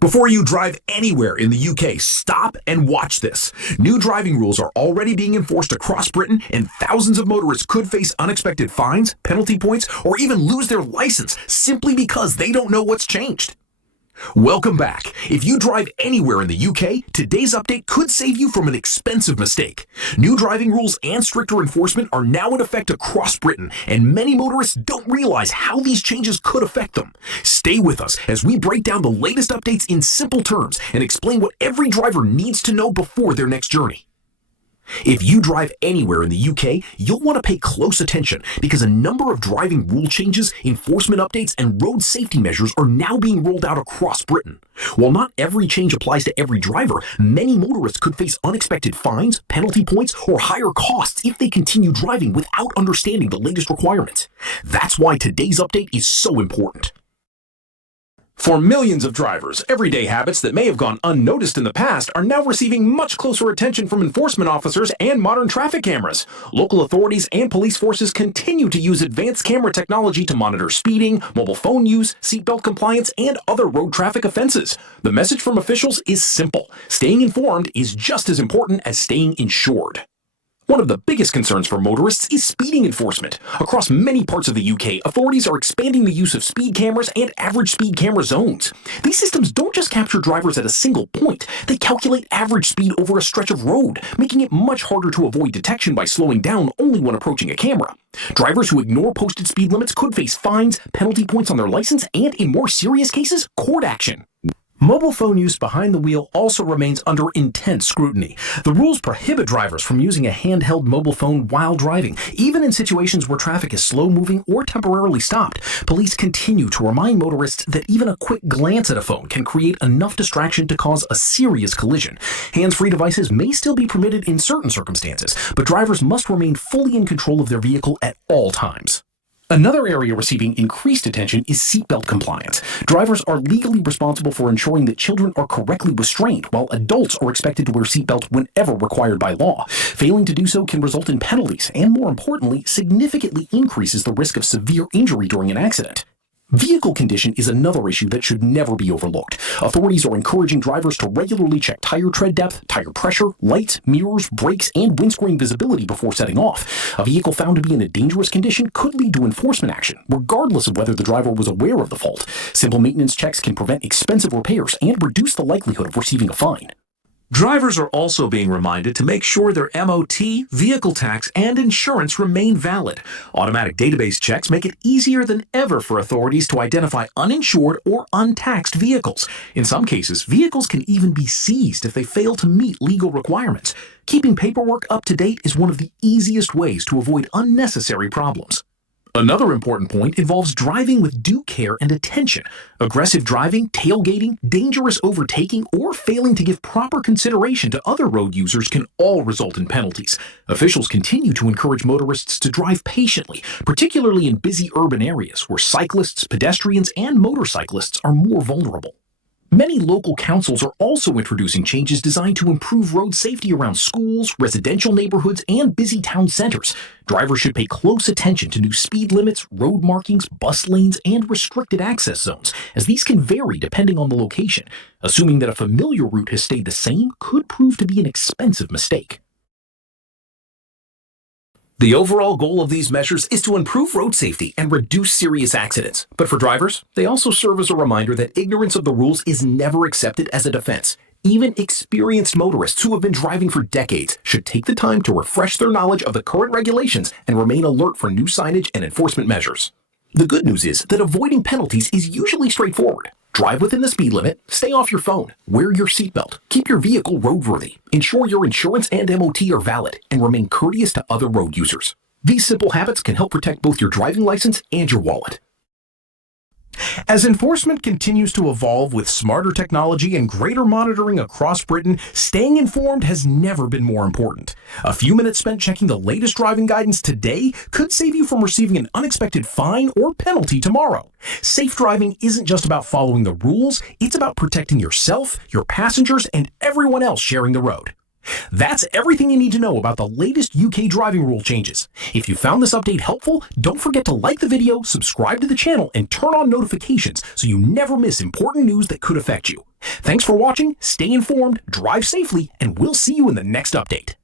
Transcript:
Before you drive anywhere in the UK, stop and watch this. New driving rules are already being enforced across Britain, and thousands of motorists could face unexpected fines, penalty points, or even lose their license simply because they don't know what's changed. Welcome back. If you drive anywhere in the UK, today's update could save you from an expensive mistake. New driving rules and stricter enforcement are now in effect across Britain, and many motorists don't realize how these changes could affect them. Stay with us as we break down the latest updates in simple terms and explain what every driver needs to know before their next journey. If you drive anywhere in the UK, you'll want to pay close attention because a number of driving rule changes, enforcement updates, and road safety measures are now being rolled out across Britain. While not every change applies to every driver, many motorists could face unexpected fines, penalty points, or higher costs if they continue driving without understanding the latest requirements. That's why today's update is so important. For millions of drivers, everyday habits that may have gone unnoticed in the past are now receiving much closer attention from enforcement officers and modern traffic cameras. Local authorities and police forces continue to use advanced camera technology to monitor speeding, mobile phone use, seatbelt compliance, and other road traffic offenses. The message from officials is simple. Staying informed is just as important as staying insured. One of the biggest concerns for motorists is speeding enforcement. Across many parts of the UK, authorities are expanding the use of speed cameras and average speed camera zones. These systems don't just capture drivers at a single point, they calculate average speed over a stretch of road, making it much harder to avoid detection by slowing down only when approaching a camera. Drivers who ignore posted speed limits could face fines, penalty points on their license, and in more serious cases, court action. Mobile phone use behind the wheel also remains under intense scrutiny. The rules prohibit drivers from using a handheld mobile phone while driving, even in situations where traffic is slow-moving or temporarily stopped. Police continue to remind motorists that even a quick glance at a phone can create enough distraction to cause a serious collision. Hands-free devices may still be permitted in certain circumstances, but drivers must remain fully in control of their vehicle at all times. Another area receiving increased attention is seatbelt compliance. Drivers are legally responsible for ensuring that children are correctly restrained, while adults are expected to wear seatbelts whenever required by law. Failing to do so can result in penalties and, more importantly, significantly increases the risk of severe injury during an accident. Vehicle condition is another issue that should never be overlooked. Authorities are encouraging drivers to regularly check tire tread depth, tire pressure, lights, mirrors, brakes, and windscreen visibility before setting off. A vehicle found to be in a dangerous condition could lead to enforcement action, regardless of whether the driver was aware of the fault. Simple maintenance checks can prevent expensive repairs and reduce the likelihood of receiving a fine. Drivers are also being reminded to make sure their MOT, vehicle tax, and insurance remain valid. Automatic database checks make it easier than ever for authorities to identify uninsured or untaxed vehicles. In some cases, vehicles can even be seized if they fail to meet legal requirements. Keeping paperwork up to date is one of the easiest ways to avoid unnecessary problems. Another important point involves driving with due care and attention. Aggressive driving, tailgating, dangerous overtaking, or failing to give proper consideration to other road users can all result in penalties. Officials continue to encourage motorists to drive patiently, particularly in busy urban areas where cyclists, pedestrians, and motorcyclists are more vulnerable. Many local councils are also introducing changes designed to improve road safety around schools, residential neighborhoods, and busy town centers. Drivers should pay close attention to new speed limits, road markings, bus lanes, and restricted access zones, as these can vary depending on the location. Assuming that a familiar route has stayed the same could prove to be an expensive mistake. The overall goal of these measures is to improve road safety and reduce serious accidents. But for drivers, they also serve as a reminder that ignorance of the rules is never accepted as a defense. Even experienced motorists who have been driving for decades should take the time to refresh their knowledge of the current regulations and remain alert for new signage and enforcement measures. The good news is that avoiding penalties is usually straightforward. Drive within the speed limit, stay off your phone, wear your seatbelt, keep your vehicle roadworthy, ensure your insurance and MOT are valid, and remain courteous to other road users. These simple habits can help protect both your driving license and your wallet. As enforcement continues to evolve with smarter technology and greater monitoring across Britain, staying informed has never been more important. A few minutes spent checking the latest driving guidance today could save you from receiving an unexpected fine or penalty tomorrow. Safe driving isn't just about following the rules, it's about protecting yourself, your passengers, and everyone else sharing the road. That's everything you need to know about the latest UK driving rule changes. If you found this update helpful, don't forget to like the video, subscribe to the channel, and turn on notifications so you never miss important news that could affect you. Thanks for watching, stay informed, drive safely, and we'll see you in the next update.